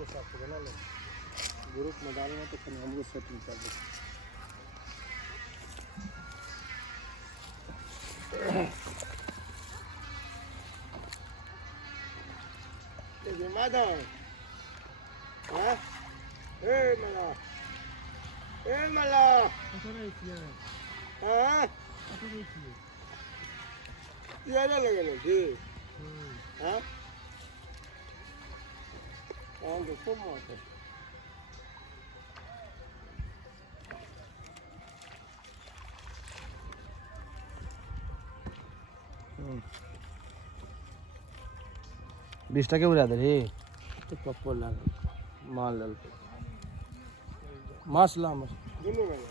वो हिसाब से बना लो, ग्रुप में डालना तो फिर हम लोग सेटिंग कर दें। ये माधव, हाँ? मला, हाँ? ये ना लगे ना जी, हाँ? हाँ तो सब मारते। बीस टके उड़ा दे रे तो पप्पो लगा माल डाल के मास ला मास दोनों लगा